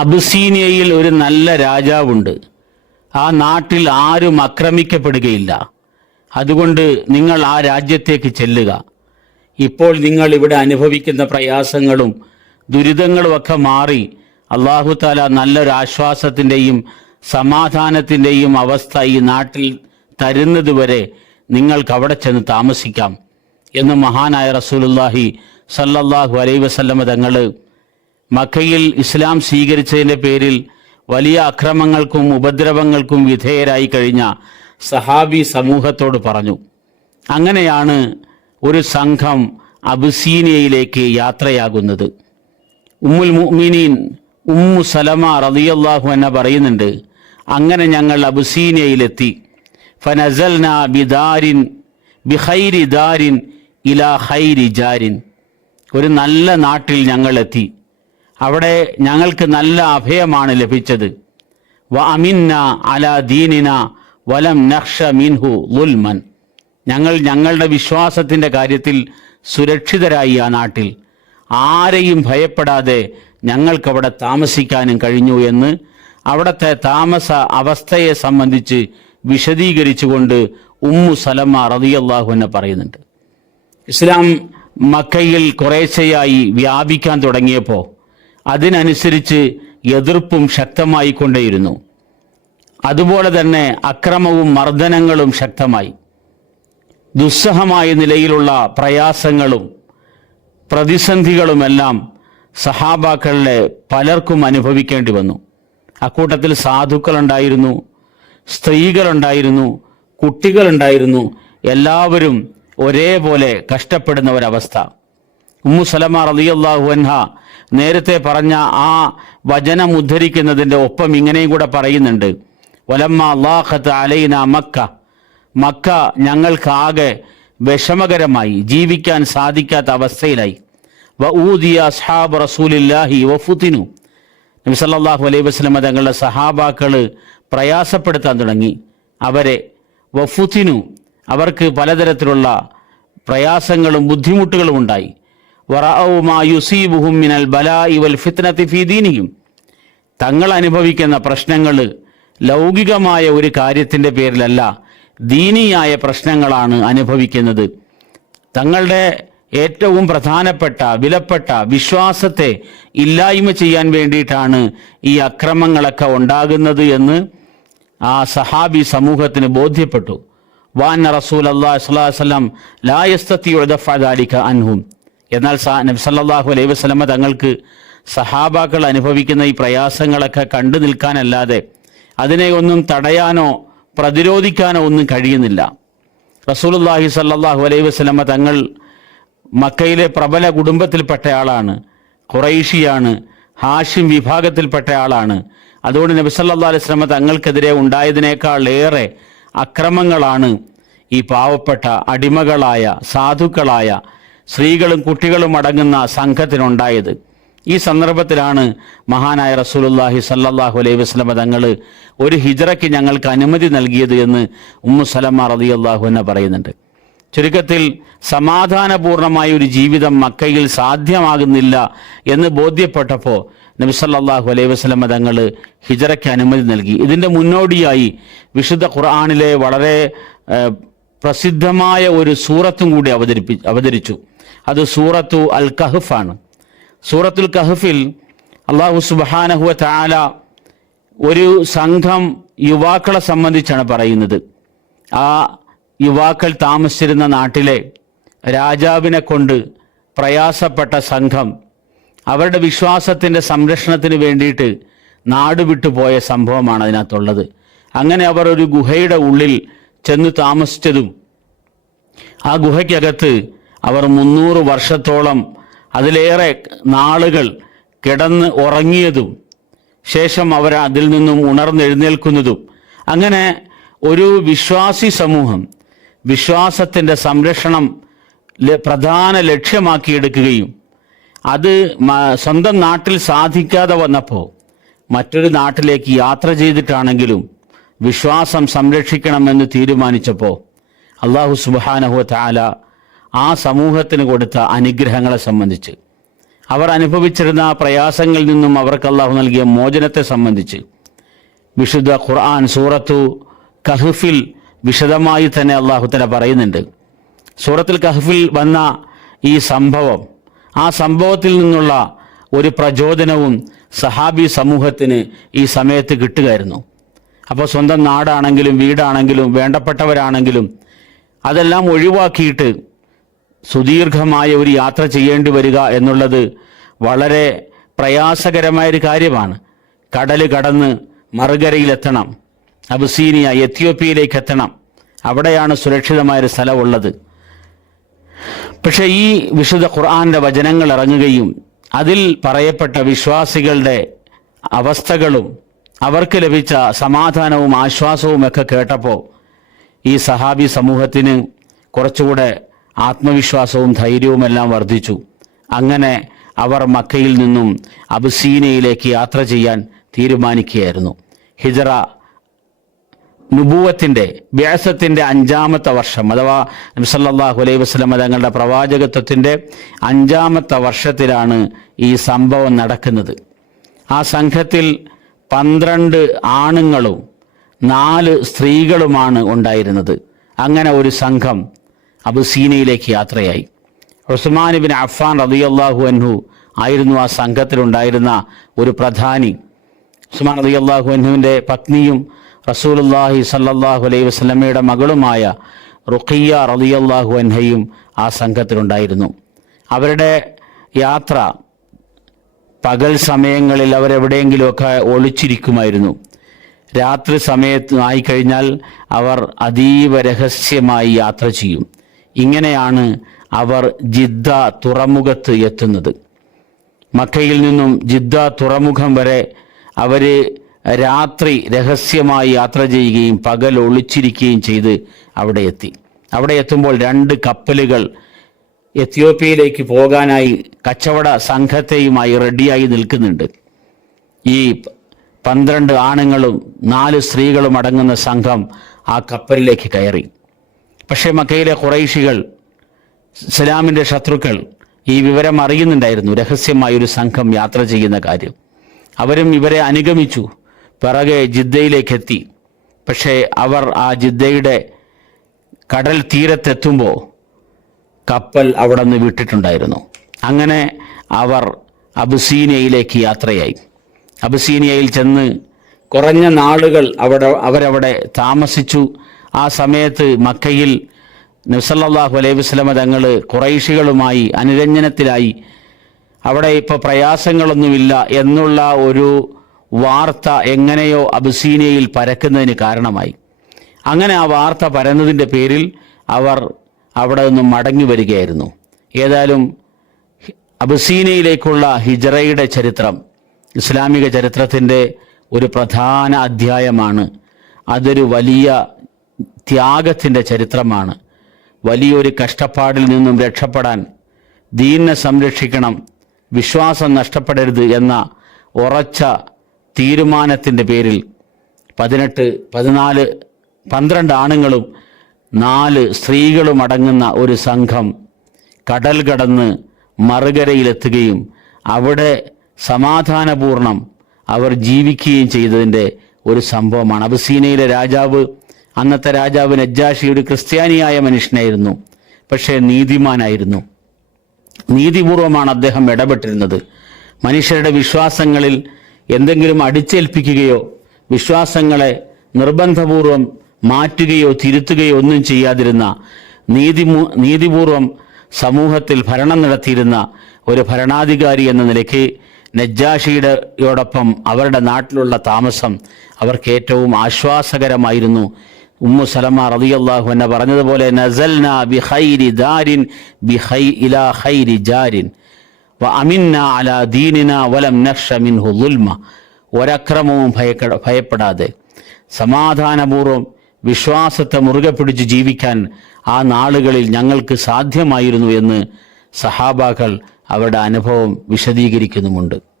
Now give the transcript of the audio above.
അബുസീനിയയിൽ ഒരു നല്ല രാജാവുണ്ട്. ആ നാട്ടിൽ ആരും ആക്രമിക്കപ്പെടുകയില്ല. അതുകൊണ്ട് നിങ്ങൾ ആ രാജ്യത്തേക്ക് ചെല്ലുക. ഇപ്പോൾ നിങ്ങൾ ഇവിടെ അനുഭവിക്കുന്ന പ്രയാസങ്ങളും ദുരിതങ്ങളും ഒക്കെ മാറി അള്ളാഹു താല നല്ലൊരു ആശ്വാസത്തിന്റെയും സമാധാനത്തിന്റെയും അവസ്ഥ ഈ നാട്ടിൽ തരുന്നതുവരെ നിങ്ങൾക്ക് അവിടെ ചെന്ന് താമസിക്കാം എന്ന് മഹാനായ റസൂലുല്ലാഹി സല്ലല്ലാഹു അലൈ വസല്ലമ തങ്ങൾ മക്കയിൽ ഇസ്ലാം സ്വീകരിച്ചതിന്റെ പേരിൽ വലിയ അക്രമങ്ങൾക്കും ഉപദ്രവങ്ങൾക്കും വിധേയരായി കഴിഞ്ഞ സഹാബി സമൂഹത്തോട് പറഞ്ഞു അങ്ങനെയാണ് ഒരു സംഘം അബുസീനിയയിലേക്ക് യാത്രയാകുന്നത്. ഉമ്മുൽ മുഅ്മിനീൻ ഉമ്മു സലമ റളിയല്ലാഹു എന്ന പറയുന്നുണ്ട് അങ്ങനെ ഞങ്ങൾ അബുസീനിയയിലെത്തി. ഫനസൽന ബിദാരിൻ ബിഖൈരി ദാരിൻ ഇലാ ഖൈരി ജാരിൻ. ഒരു നല്ല നാട്ടിൽ ഞങ്ങൾ എത്തി. അവിടെ ഞങ്ങൾക്ക് നല്ല അഭയമാണ് ലഭിച്ചത്. വ അമിന്ന അല ദീനിന വലം നക്ഷ മിൻഹു ലുൽമൻ ഞങ്ങൾ ഞങ്ങളുടെ വിശ്വാസത്തിന്റെ കാര്യത്തിൽ സുരക്ഷിതരായി ആ നാട്ടിൽ. ആരെയും ഭയപ്പെടാതെ ഞങ്ങൾക്കവിടെ താമസിക്കാനും കഴിഞ്ഞു എന്ന് അവിടുത്തെ താമസ അവസ്ഥയെ സംബന്ധിച്ച് വിശദീകരിച്ചുകൊണ്ട് ഉമ്മു സലമ റതിയല്ലാഹു എന്നെ പറയുന്നുണ്ട്. ഇസ്ലാം മക്കയിൽ കുറേശ്ശെയായി വ്യാപിക്കാൻ തുടങ്ങിയപ്പോൾ അതിനനുസരിച്ച് എതിർപ്പും ശക്തമായി കൊണ്ടേയിരുന്നു. അതുപോലെ തന്നെ അക്രമവും മർദ്ദനങ്ങളും ശക്തമായി. ദുസ്സഹമായ നിലയിലുള്ള പ്രയാസങ്ങളും പ്രതിസന്ധികളുമെല്ലാം സഹാബാക്കളിലെ പലർക്കും അനുഭവിക്കേണ്ടി വന്നു. അക്കൂട്ടത്തിൽ സാധുക്കളുണ്ടായിരുന്നു സ്ത്രീകളുണ്ടായിരുന്നു കുട്ടികളുണ്ടായിരുന്നു എല്ലാവരും ഒരേപോലെ കഷ്ടപ്പെടുന്ന ഒരവസ്ഥ. ഉമ്മു സലമ റളിയല്ലാഹു അൻഹ നേരത്തെ പറഞ്ഞ ആ വചനം ഉദ്ധരിക്കുന്നതിന്റെ ഒപ്പം ഇങ്ങനെയും കൂടെ പറയുന്നുണ്ട്. വലമ്മ അള്ളാഹത്ത് അലൈന മക്ക. മക്ക ഞങ്ങൾക്കാകെ വിഷമകരമായി ജീവിക്കാൻ സാധിക്കാത്ത അവസ്ഥയിലായി. വ ഊദിയ അസ്ഹാബ് റസൂലില്ലാഹി വഫുത്തിനു നബി സല്ലല്ലാഹു അലൈഹി വസ്ലമ തങ്ങളുടെ സഹാബാക്കൾ പ്രയാസപ്പെടുത്താൻ തുടങ്ങി. അവരെ വഫുത്തിനു അവർക്ക് പലതരത്തിലുള്ള പ്രയാസങ്ങളും ബുദ്ധിമുട്ടുകളും ഉണ്ടായി. വറഅു മാ യുസീബുഹും മിനൽ ഫിത്നത്തി തങ്ങൾ അനുഭവിക്കുന്ന പ്രശ്നങ്ങൾ ലൗകികമായ ഒരു കാര്യത്തിന്റെ പേരിലല്ല ദീനിയായ പ്രശ്നങ്ങളാണ് അനുഭവിക്കുന്നത്. തങ്ങളുടെ ഏറ്റവും പ്രധാനപ്പെട്ട വിലപ്പെട്ട വിശ്വാസത്തെ ഇല്ലായ്മ ചെയ്യാൻ വേണ്ടിയിട്ടാണ് ഈ അക്രമങ്ങളൊക്കെ ഉണ്ടാകുന്നത് എന്ന് ആ സഹാബി സമൂഹത്തിന് ബോധ്യപ്പെട്ടു. വാൻ റസൂൽ അള്ളാഹ് സ്വലാസ്ലം ലായസ്തത്തിയുഴദഫാലിക്ക അൻഹും. എന്നാൽ സാ നബി സല്ലല്ലാഹു അലൈഹി വസല്ലമ തങ്ങൾക്ക് സഹാബാക്കൾ അനുഭവിക്കുന്ന ഈ പ്രയാസങ്ങളൊക്കെ കണ്ടു നിൽക്കാനല്ലാതെ അതിനെ ഒന്നും തടയാനോ പ്രതിരോധിക്കാനോ ഒന്നും കഴിയുന്നില്ല. റസൂലുള്ളാഹി സല്ലാഹു അലൈഹി വസല്ലമ തങ്ങൾ മക്കയിലെ പ്രബല കുടുംബത്തിൽപ്പെട്ട ആളാണ്. ഹാഷിം വിഭാഗത്തിൽപ്പെട്ട ആളാണ്. അതുകൊണ്ട് നബിസല്ലാ അലൈഹി വസല്ലമ തങ്ങൾക്കെതിരെ ഉണ്ടായതിനേക്കാൾ ഏറെ അക്രമങ്ങളാണ് ഈ പാവപ്പെട്ട അടിമകളായ സാധുക്കളായ സ്ത്രീകളും കുട്ടികളും അടങ്ങുന്ന സംഘത്തിനുണ്ടായത്. ഈ സന്ദർഭത്തിലാണ് മഹാനായ റസൂലുള്ളാഹി സല്ലല്ലാഹു അലൈഹി വസല്ലമ തങ്ങൾ ഒരു ഹിജ്റയ്ക്ക് ഞങ്ങൾക്ക് അനുമതി നൽകിയത് എന്ന് ഉമ്മു സലമ റളിയല്ലാഹു അൻഹ പറയുന്നുണ്ട്. ചുരുക്കത്തിൽ സമാധാനപൂർണമായ ഒരു ജീവിതം മക്കയിൽ സാധ്യമാകുന്നില്ല എന്ന് ബോധ്യപ്പെട്ടപ്പോൾ നബി സല്ലല്ലാഹു അലൈഹി വസല്ലമ തങ്ങൾ ഹിജ്റയ്ക്ക് അനുമതി നൽകി. ഇതിന്റെ മുന്നോടിയായി വിശുദ്ധ ഖുർആനിലെ വളരെ പ്രസിദ്ധമായ ഒരു സൂറത്തും കൂടി അവതരിപ്പി അവതരിച്ചു. അത് സൂറത്തു അൽ കഹഫാണ് സൂറത്തുൽ കഹഫിൽ അള്ളാഹു സുബാനഹുവ താല ഒരു സംഘം യുവാക്കളെ സംബന്ധിച്ചാണ് പറയുന്നത്. ആ യുവാക്കൾ താമസിച്ചിരുന്ന നാട്ടിലെ രാജാവിനെ കൊണ്ട് പ്രയാസപ്പെട്ട സംഘം അവരുടെ വിശ്വാസത്തിന്റെ സംരക്ഷണത്തിന് വേണ്ടിയിട്ട് നാട് വിട്ടുപോയ സംഭവമാണ് അതിനകത്തുള്ളത്. അങ്ങനെ അവർ ഒരു ഗുഹയുടെ ഉള്ളിൽ ചെന്ന് താമസിച്ചതും ആ ഗുഹയ്ക്കകത്ത് അവർ മുന്നൂറ് വർഷത്തോളം അതിലേറെ നാളുകൾ കിടന്ന് ഉറങ്ങിയതും ശേഷം അവർ അതിൽ നിന്നും ഉണർന്നെഴുന്നേൽക്കുന്നതും. അങ്ങനെ ഒരു വിശ്വാസി സമൂഹം വിശ്വാസത്തിന്റെ സംരക്ഷണം പ്രധാന ലക്ഷ്യമാക്കിയെടുക്കുകയും അത് സ്വന്തം നാട്ടിൽ സാധിക്കാതെ വന്നപ്പോൾ മറ്റൊരു നാട്ടിലേക്ക് യാത്ര ചെയ്തിട്ടാണെങ്കിലും വിശ്വാസം സംരക്ഷിക്കണമെന്ന് തീരുമാനിച്ചപ്പോൾ അള്ളാഹു സുബാനഹു താല ആ സമൂഹത്തിന് കൊടുത്ത അനുഗ്രഹങ്ങളെ സംബന്ധിച്ച്. അവർ അനുഭവിച്ചിരുന്ന ആ പ്രയാസങ്ങളിൽ നിന്നും അവർക്ക് അള്ളാഹു നൽകിയ മോചനത്തെ സംബന്ധിച്ച്. വിശുദ്ധ ഖുർആൻ സൂറത്തു കഹ്ഫിൽ വിശദമായി തന്നെ അള്ളാഹു തന്നെ പറയുന്നുണ്ട്. സൂറത്തിൽ കഹ്ഫിൽ വന്ന ഈ സംഭവം ആ സംഭവത്തിൽ നിന്നുള്ള ഒരു പ്രചോദനവും സഹാബി സമൂഹത്തിന് ഈ സമയത്ത് കിട്ടുകയായിരുന്നു. അപ്പോൾ സ്വന്തം നാടാണെങ്കിലും വീടാണെങ്കിലും വേണ്ടപ്പെട്ടവരാണെങ്കിലും അതെല്ലാം ഒഴിവാക്കിയിട്ട് സുദീർഘമായ ഒരു യാത്ര ചെയ്യേണ്ടി വരിക എന്നുള്ളത് വളരെ പ്രയാസകരമായ ഒരു കാര്യമാണ്. കടൽ കടന്ന് മറുകരയിലെത്തണം. അബുസീനിയ എത്യോപ്യയിലേക്ക് എത്തണം അവിടെയാണ് സുരക്ഷിതമായൊരു സ്ഥലമുള്ളത്. പക്ഷേ ഈ വിശുദ്ധ ഖുർആന്റെ വചനങ്ങൾ ഇറങ്ങുകയും അതിൽ പറയപ്പെട്ട വിശ്വാസികളുടെ അവസ്ഥകളും അവർക്ക് ലഭിച്ച സമാധാനവും ആശ്വാസവും ഒക്കെ കേട്ടപ്പോൾ ഈ സഹാബി സമൂഹത്തിന് കുറച്ചുകൂടെ ആത്മവിശ്വാസവും ധൈര്യവുമെല്ലാം വർദ്ധിച്ചു. അങ്ങനെ അവർ മക്കയിൽ നിന്നും അബുസീനയിലേക്ക് യാത്ര ചെയ്യാൻ തീരുമാനിക്കുകയായിരുന്നു. ഹിജറ നുബൂവത്തിന്റെ വ്യാസത്തിന്റെ അഞ്ചാമത്തെ വർഷം അഥവാ നബ്സല്ലാഹു അലൈഹി വസ്ലം തങ്ങളുടെ പ്രവാചകത്വത്തിന്റെ അഞ്ചാമത്തെ വർഷത്തിലാണ് ഈ സംഭവം നടക്കുന്നത്. ആ സംഘത്തിൽ പന്ത്രണ്ട് ആണുങ്ങളും നാല് സ്ത്രീകളുമാണ് ഉണ്ടായിരുന്നത്. അങ്ങനെ ഒരു സംഘം അബുസീനയിലേക്ക് യാത്രയായി. ഉസ്മാൻ ബിൻ അഫ്ഫാൻ റളിയല്ലാഹു അൻഹു ആയിരുന്നു ആ സംഘത്തിലുണ്ടായിരുന്ന ഒരു പ്രധാനി. ഉസ്മാൻ റളിയല്ലാഹു അൻഹുവിന്റെ പത്നിയും റസൂലുള്ളാഹി സല്ലാഹു അലൈഹി വസ്ലമയുടെ മകളുമായ റുഖിയ റളിയല്ലാഹു അൻഹയും ആ സംഘത്തിലുണ്ടായിരുന്നു. അവരുടെ യാത്ര പകൽ സമയങ്ങളിൽ അവരെവിടെയെങ്കിലുമൊക്കെ ഒളിച്ചിരിക്കുമായിരുന്നു. രാത്രി സമയത്ത് ആയിക്കഴിഞ്ഞാൽ അവർ അതീവ രഹസ്യമായി യാത്ര ചെയ്യും. ഇങ്ങനെയാണ് അവർ ജിദ്ദ തുറമുഖത്ത് എത്തുന്നത്. മക്കയിൽ നിന്നും ജിദ്ദ തുറമുഖം വരെ അവർ രാത്രി രഹസ്യമായി യാത്ര ചെയ്യുകയും പകൽ ഒളിച്ചിരിക്കുകയും ചെയ്ത് അവിടെ എത്തി. അവിടെ എത്തുമ്പോൾ രണ്ട് കപ്പലുകൾ എത്യോപ്യയിലേക്ക് പോകാനായി കച്ചവട സംഘത്തെയുമായി റെഡിയായി നിൽക്കുന്നുണ്ട്. ഈ പന്ത്രണ്ട് ആണുങ്ങളും നാല് സ്ത്രീകളും അടങ്ങുന്ന സംഘം ആ കപ്പലിലേക്ക് കയറി. പക്ഷേ മക്കയിലെ കുറൈശികൾ ഇസ്ലാമിന്റെ ശത്രുക്കൾ ഈ വിവരം അറിയുന്നുണ്ടായിരുന്നു. രഹസ്യമായൊരു സംഘം യാത്ര ചെയ്യുന്ന കാര്യം. അവരും ഇവരെ അനുഗമിച്ചു. പിറകെ ജിദ്ദയിലേക്ക് എത്തി പക്ഷേ അവർ ആ ജിദ്ദയുടെ കടൽ തീരത്തെത്തുമ്പോൾ കപ്പൽ അവിടെ നിന്ന് വിട്ടിട്ടുണ്ടായിരുന്നു. അങ്ങനെ അവർ അബുസീനയിലേക്ക് യാത്രയായി. അബുസീനിയയിൽ ചെന്ന് കുറഞ്ഞ നാളുകൾ അവിടെ അവരവിടെ താമസിച്ചു. ആ സമയത്ത് മക്കയിൽ നബ്സല്ലാഹു അലൈഹി വസ്ലമ തങ്ങൾ കുറൈശികളുമായി അനുരഞ്ജനത്തിലായി. അവിടെ ഇപ്പോൾ പ്രയാസങ്ങളൊന്നുമില്ല എന്നുള്ള ഒരു വാർത്ത എങ്ങനെയോ അബുസീനയിൽ പരക്കുന്നതിന് കാരണമായി. അങ്ങനെ ആ വാർത്ത പരന്നതിന്റെ പേരിൽ അവർ അവിടെ നിന്നും മടങ്ങി വരികയായിരുന്നു. ഏതായാലും അബുസീനയിലേക്കുള്ള ഹിജറയുടെ ചരിത്രം ഇസ്ലാമിക ചരിത്രത്തിന്റെ ഒരു പ്രധാന അധ്യായമാണ്. അതൊരു വലിയ ത്യാഗത്തിന്റെ ചരിത്രമാണ്. വലിയൊരു കഷ്ടപ്പാടിൽ നിന്നും രക്ഷപ്പെടാൻ ദീനിനെ സംരക്ഷിക്കണം വിശ്വാസം നഷ്ടപ്പെടരുത് എന്ന ഉറച്ച തീരുമാനത്തിന്റെ പേരിൽ പതിനെട്ട് പതിനാല് പന്ത്രണ്ട് ആണുങ്ങളും നാല് സ്ത്രീകളും അടങ്ങുന്ന ഒരു സംഘം കടൽ കടന്ന് മറുകരയിലെത്തുകയും അവിടെ സമാധാനപൂർണം അവർ ജീവിക്കുകയും ചെയ്തതിന്റെ ഒരു സംഭവമാണ്. അബസീനയിലെ രാജാവ് അന്നത്തെ രാജാവ് നജ്ജാഷി ഒരു ക്രിസ്ത്യാനിയായ മനുഷ്യനായിരുന്നു. പക്ഷേ നീതിമാനായിരുന്നു. നീതിപൂർവമാണ് അദ്ദേഹം ഇടപെട്ടിരുന്നത്. മനുഷ്യരുടെ വിശ്വാസങ്ങളിൽ എന്തെങ്കിലും അടിച്ചേൽപ്പിക്കുകയോ വിശ്വാസങ്ങളെ നിർബന്ധപൂർവം മാറ്റുകയോ തിരുത്തുകയോ ഒന്നും ചെയ്യാതിരുന്ന നീതി നീതിപൂർവം സമൂഹത്തിൽ ഭരണം നടത്തിയിരുന്ന ഒരു ഭരണാധികാരി എന്ന നിലയ്ക്ക് നജ്ജാഷിയുടെയോടൊപ്പം അവരുടെ നാട്ടിലുള്ള താമസം അവർക്ക് ഏറ്റവും ആശ്വാസകരമായിരുന്നു ഉമ്മു സലമ റളിയല്ലാഹു എന്നെ പറഞ്ഞതുപോലെ നസൽന ബിഖൈരി ദാരിൻ ബിഖൈ ഇലാ ഹൈരി ജാരിൻ. വ വലം മിൻഹു ഒരക്രമവും ഭയപ്പെടാതെ സമാധാനപൂർവം വിശ്വാസത്തെ മുറുകെ പിടിച്ച് ജീവിക്കാൻ ആ നാളുകളിൽ ഞങ്ങൾക്ക് സാധ്യമായിരുന്നു എന്ന് സഹാബാക്കൾ അവരുടെ അനുഭവം വിശദീകരിക്കുന്നുമുണ്ട്.